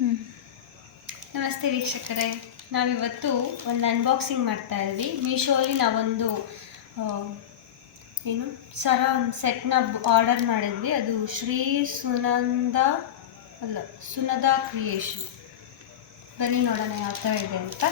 ನಮಸ್ತೆ ವೀಕ್ಷಕರೇ. ನಾವಿವತ್ತು ಒಂದು ಅನ್ಬಾಕ್ಸಿಂಗ್ ಮಾಡ್ತಾ ಇದ್ವಿ. ಮೀಶೋಲಿ ನಾವೊಂದು ಏನು, ಸರ ಒಂದು ಸೆಟ್ನ ಆರ್ಡರ್ ಮಾಡಿದ್ವಿ. ಅದು ಶ್ರೀ ಸುನಂದ, ಅಲ್ಲ, ಸುನದ ಕ್ರಿಯೇಷನ್ ಬನ್ನಿ ನೋಡೋಣ ಯಾವ ಥರ ಇದೆ ಅಂತ.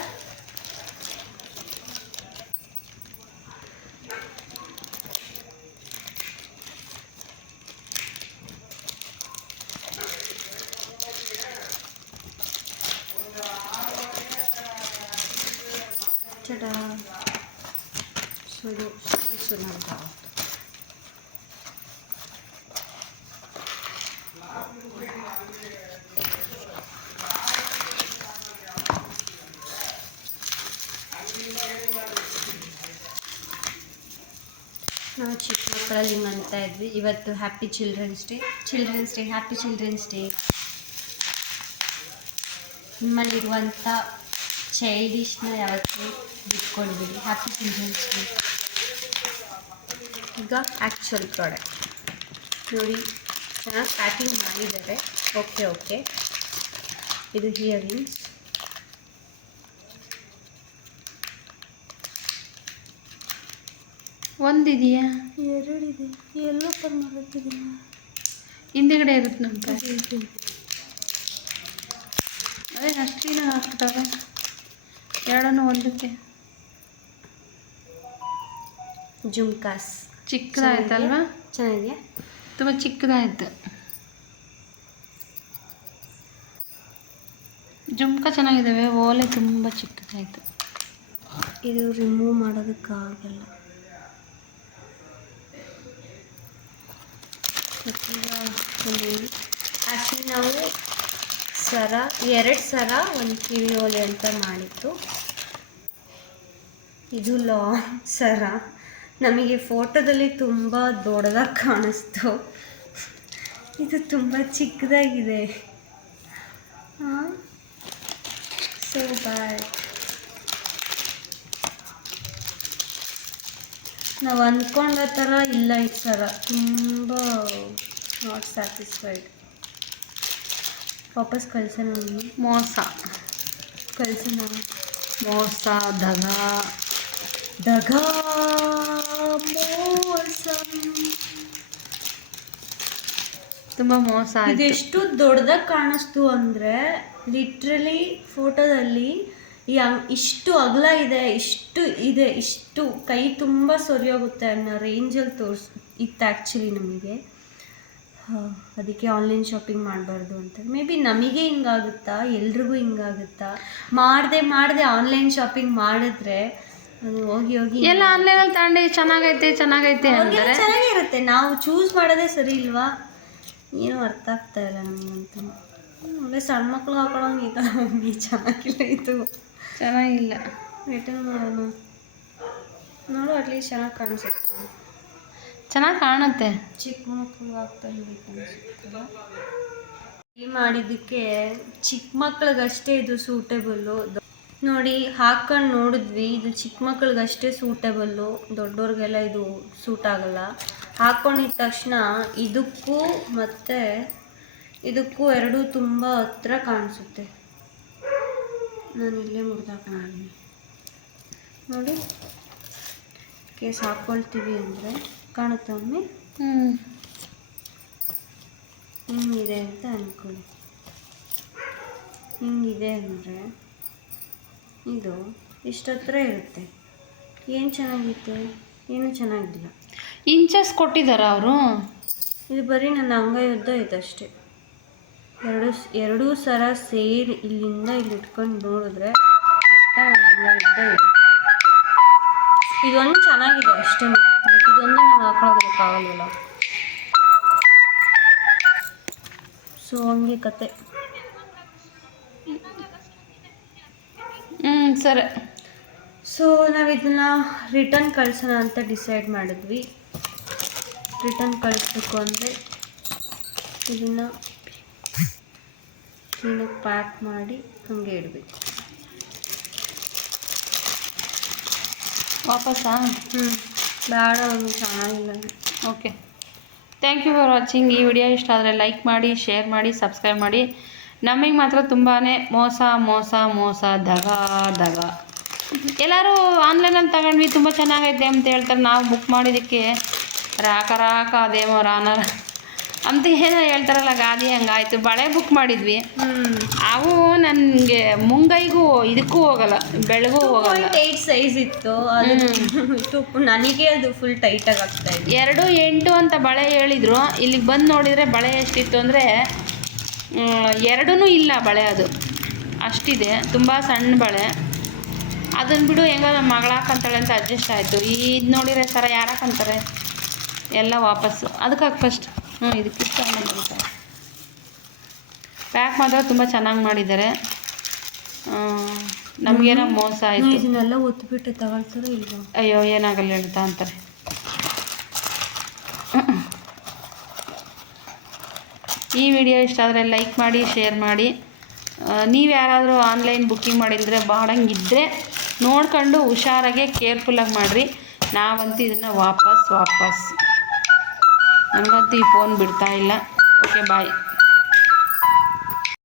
ಚಡ ಸುಡು ಶ್ರೀ ಸುನಂದ ನಾವು ಚಿಕ್ಕ ಮಕ್ಕಳಲ್ಲಿ ಮಾಡ್ತಾ ಇದ್ವಿ. ಇವತ್ತು happy children's day children's day happy children's day ನಿಮ್ಮಲ್ಲಿರುವಂಥ ಚೈಲ್ಡಿಶ್ನ ಯಾವತ್ತೂ ಬಿಟ್ಕೊಳ್ಬೇಡಿ ಹ್ಯಾಪಿ ಚಿಲ್ಡ್ರನ್ಸ್ ಡೇ ಈಗ ಆ್ಯಕ್ಚುಯಲ್ ಪ್ರಾಡಕ್ಟ್ ನೋಡಿ ಚೆನ್ನಾಗಿ ಪ್ಯಾಕಿಂಗ್ ಮಾಡಿದ್ದಾರೆ. ಓಕೆ ಓಕೆ ಇದು ಹಿಯರಿಂಗ್ಸ್ ಒಂದಿದೆಯಾ? ಎರಡಿದೆ. ಎಲ್ಲೋ ಪರ್ ಮಾಡುತ್ತಿದ್ದೀನಿ ಹಿಂದೆಗಡೆ ಇರುತ್ತೆ ನಮ್ಮ ಅದೇ ಅಷ್ಟಿನ ಹಾಕ್ತವೆ ಎರಡನ್ನು ಒಂದಕ್ಕೆ. ಜುಮ್ಕಾಸ್. ಚಿಕ್ಕದಾಯ್ತಲ್ವಾ? ಚೆನ್ನಾಗಿದೆ ತುಂಬ ಚಿಕ್ಕದಾಯ್ತು. ಜುಮ್ಕಾ ಚೆನ್ನಾಗಿದ್ದಾವೆ ಓಲೆ ತುಂಬ ಚಿಕ್ಕದಾಯ್ತು. ಇದು ರಿಮೂವ್ ಮಾಡೋದಕ್ಕಾಗಲ್ಲ ಆ್ಯಕ್ಚುಲಿ ನಾವು ಸರ ಎರಡು ಸರ ಒಂದು ಓಲೆ ಅಂತ ಮಾಡಿತ್ತು ಇದು ಲಾಂಗ್ ಸರ. ನಮಗೆ ಫೋಟೋದಲ್ಲಿ ತುಂಬ ದೊಡ್ಡದಾಗಿ ಕಾಣಿಸ್ತು. ಇದು ತುಂಬ ಚಿಕ್ಕದಾಗಿದೆ. ಸೊ ಬಾಯ್ ನಾವು ಅಂದ್ಕೊಂಡ ಥರ ಇಲ್ಲ ಈ ಸರ. ತುಂಬ ನಾಟ್ ಸ್ಯಾಟಿಸ್ಫೈಡ್ ವಾಪಸ್ ಕಳ್ಸೋಣ. ಮೋಸ. ಕಳ್ಸೋಣ ಮೋಸ ದಗ ದಗಾ ತುಂಬಾ ಮೋಸ ಇದೆಷ್ಟು ದೊಡ್ಡದಾಗಿ ಕಾಣಿಸ್ತು ಅಂದ್ರೆ ಲಿಟ್ರಲಿ ಫೋಟೋದಲ್ಲಿ ಈ ಇಷ್ಟು ಅಗಲ ಇದೆ ಇಷ್ಟು ಇದೆ ಇಷ್ಟು ಕೈ ತುಂಬ ಸೊರಿಯೋಗುತ್ತೆ ಅನ್ನೋ ರೇಂಜಲ್ಲಿ ತೋರಿಸ್ ಇತ್ತು ಆ್ಯಕ್ಚುಲಿ ನಮಗೆ. ಅದಕ್ಕೆ ಆನ್ಲೈನ್ ಶಾಪಿಂಗ್ ಮಾಡಬಾರ್ದು ಅಂತ. ಮೇ ಬಿ ನಮಗೆ ಹಿಂಗಾಗುತ್ತಾ? ಎಲ್ರಿಗೂ ಹಿಂಗಾಗುತ್ತಾ? ಮಾಡದೆ ಮಾಡದೆ ಆನ್ಲೈನ್ ಶಾಪಿಂಗ್ ಮಾಡಿದ್ರೆ ಅದು ಹೋಗಿ ಹೋಗಿ. ಎಲ್ಲ ಆನ್ಲೈನಲ್ಲಿ ತಗೊಂಡು ಚೆನ್ನಾಗೈತೆ ಚೆನ್ನಾಗೈತೆ ಅಂತಾರೆ. ಚೆನ್ನಾಗಿರುತ್ತೆ. ನಾವು ಚೂಸ್ ಮಾಡೋದೇ ಸರಿ ಇಲ್ವಾ? ಏನೂ ಅರ್ಥ ಆಗ್ತಾ ಇಲ್ಲ ನನಗಂತೂ ಒಳ್ಳೆ ಸಣ್ಣ ಮಕ್ಳು ಹಾಕೊಳ್ಳೋಂಗೆ ಈಗ ಮಮ್ಮಿ ಚೆನ್ನಾಗಿಲ್ಲ ಇದು. ಚೆನ್ನಾಗಿಲ್ಲ. ರಿಟರ್ನ್ ಮಾಡೋಣ. ನೋಡು ಅಟ್ಲೀಸ್ಟ್ ಚೆನ್ನಾಗಿ ಕಾಣಿಸುತ್ತೆ. ಚೆನ್ನಾಗಿ ಕಾಣುತ್ತೆ. ಚಿಕ್ಕ ಮಕ್ಕಳು ಹಾಕ್ತಾ ಅನ್ಸುತ್ತಲ್ಲ ಈ ಮಾಡಿದ್ದಕ್ಕೆ ಚಿಕ್ಕ ಮಕ್ಳಿಗಷ್ಟೇ ಇದು ಸೂಟೇಬಲ್ಲು ನೋಡಿ ಹಾಕೊಂಡು ನೋಡಿದ್ವಿ. ಇದು ಚಿಕ್ಕ ಮಕ್ಳಿಗಷ್ಟೇ ಸೂಟೇಬಲ್ಲು ದೊಡ್ಡವ್ರಿಗೆಲ್ಲ ಇದು ಸೂಟ್ ಆಗಲ್ಲ. ಹಾಕೊಂಡಿದ ತಕ್ಷಣ ಇದಕ್ಕೂ ಮತ್ತೆ ಇದಕ್ಕೂ ಎರಡೂ ತುಂಬ ಹತ್ರ ಕಾಣಿಸುತ್ತೆ. ನಾನು ಇಲ್ಲೇ ಮುರಿದಾಕೊಂಡಿದ್ದೀನಿ ನೋಡಿ ಕೇಸ್ ಹಾಕ್ಕೊಳ್ತೀವಿ ಅಂದರೆ ಕಾಣುತ್ತೆ ಒಮ್ಮೆ? ಹ್ಞೂ ಹಿಂಗಿದೆ ಅಂತ ಅಂದ್ಕೊಳ್ಳಿ ಹಿಂಗಿದೆ ಅಂದರೆ ಇದು ಇಷ್ಟತ್ರ ಇರುತ್ತೆ. ಏನು ಚೆನ್ನಾಗಿತ್ತು? ಏನು ಚೆನ್ನಾಗಿಲ್ಲ. ಇಂಚಸ್ ಕೊಟ್ಟಿದ್ದಾರ ಅವರು? ಇದು ಬರೀ ನನ್ನ ಅಂಗೈಯುದ್ದ ಇದಷ್ಟೇ. ಎರಡು ಎರಡೂ ಸರ ಸೇರಿ ಇಲ್ಲಿಂದ ಇಲ್ಲಿ ಇಟ್ಕೊಂಡು ನೋಡಿದ್ರೆ ಅಂಗಯುದ್ಧ ಇದೆ. ಇದೊಂದು ಚೆನ್ನಾಗಿದೆ ಅಷ್ಟೇ ಬಟ್ ಇದೊಂದು ನಾವು ಹಾಕೊಳ್ಳೋದಕ್ಕಾಗಲಿಲ್ಲ ಸೊ ಹಂಗೆ ಕತೆ. ಹ್ಞೂ ಸರಿ. ಸೊ ನಾವು ಇದನ್ನ ರಿಟರ್ನ್ ಕಳ್ಸೋಣ ಅಂತ ಡಿಸೈಡ್ ಮಾಡಿದ್ವಿ. ರಿಟರ್ನ್ ಕಳಿಸ್ಬೇಕು ಅಂದರೆ ಇದನ್ನು ಕ್ಲೀನಾಗಿ ಪ್ಯಾಕ್ ಮಾಡಿ ಹಾಗೆ ಇಡಬೇಕು. ವಾಪಸ್ಸಾ? ಹ್ಞೂ ಬೇಡ ಒಂದು ಚೆನ್ನಾಗಿಲ್ಲ. Okay thank you for watching ಈ ವಿಡಿಯೋ ಇಷ್ಟ ಆದರೆ ಲೈಕ್ ಮಾಡಿ ಶೇರ್ ಮಾಡಿ ಸಬ್ಸ್ಕ್ರೈಬ್ ಮಾಡಿ. ನಮಗೆ ಮಾತ್ರ ತುಂಬಾ ಮೋಸ ಮೋಸ ಮೋಸ ದಗ ದಗ. ಎಲ್ಲರೂ ಆನ್ಲೈನಲ್ಲಿ ತಗೊಂಡ್ವಿ ತುಂಬ ಚೆನ್ನಾಗೈತೆ ಅಂತ ಹೇಳ್ತಾರೆ. ನಾವು ಬುಕ್ ಮಾಡಿದ್ದಕ್ಕೆ ರಾಕ ರಾಕ ಅದೇಮೋ ರಾನರ ಅಂತ ಏನೋ ಹೇಳ್ತಾರಲ್ಲ ಗಾದಿ ಹಂಗಾಯ್ತು. ಬಳೆ ಬುಕ್ ಮಾಡಿದ್ವಿ. ಅವು ನನಗೆ ಮುಂಗೈಗೂ ಇದಕ್ಕೂ ಹೋಗಲ್ಲ ಬೆಳಗೂ ಹೋಗಲ್ಲ. ಏಯ್ಟ್ ಸೈಜ್ ಇತ್ತು. ನನಗೆ ಅದು ಫುಲ್ ಟೈಟಾಗಿ ಆಗ್ತಾ ಇದೆ ಎರಡು ಎಂಟು ಅಂತ ಬಳೆ ಹೇಳಿದರು. ಇಲ್ಲಿಗೆ ಬಂದು ನೋಡಿದರೆ ಬಳೆ ಎಷ್ಟಿತ್ತು ಅಂದರೆ ಎರಡೂ ಇಲ್ಲ ಬಳೆ ಅದು. ಅಷ್ಟಿದೆ ತುಂಬ ಸಣ್ಣ ಬಳೆ. ಅದನ್ನು ಬಿಡು ಹೆಂಗೋ ನಮ್ಮ ಮಗಳ ಹಾಕಂತಾಳೆ ಅಂತ ಅಡ್ಜಸ್ಟ್ ಆಯಿತು. ಇದು ನೋಡಿದ್ರೆ ಸರ ಯಾರು ಹಾಕಂತಾರೆ? ಎಲ್ಲ ವಾಪಸ್ಸು. ಅದಕ್ಕೆ ಫಸ್ಟ್ ಹ್ಞೂ ಇದಕ್ಕೆ ಇಷ್ಟ ಪ್ಯಾಕ್ ಮಾತ್ರ ತುಂಬ ಚೆನ್ನಾಗಿ ಮಾಡಿದ್ದಾರೆ. ನಮಗೇನೋ ಮೋಸ ಆಯಿತು. ಇದನ್ನೆಲ್ಲ ಒತ್ಬಿಟ್ಟು ತಗೊಳ್ತಾರೋ ಇಲ್ಲ ಅಯ್ಯೋ ಏನಾಗಲ್ಲ ಹೇಳ್ತಾ ಅಂತಾರೆ. ಈ ವಿಡಿಯೋ ಇಷ್ಟ ಆದರೆ ಲೈಕ್ ಮಾಡಿ, ಶೇರ್ ಮಾಡಿ. ನೀವು ಯಾರಾದರೂ ಆನ್ಲೈನ್ ಬುಕ್ಕಿಂಗ್ ಮಾಡಿದರೆ ಬಾಡಂಗಿದ್ದರೆ ನೋಡ್ಕೊಂಡು ಹುಷಾರಾಗೆ ಕೇರ್ಫುಲ್ಲಾಗಿ ಮಾಡಿರಿ. ನಾವಂತೂ ಇದನ್ನು ವಾಪಸ್ ವಾಪಸ್. ನನಗಂತೂ ಈ ಫೋನ್ ಬಿಡ್ತಾ ಇಲ್ಲ. Okay bye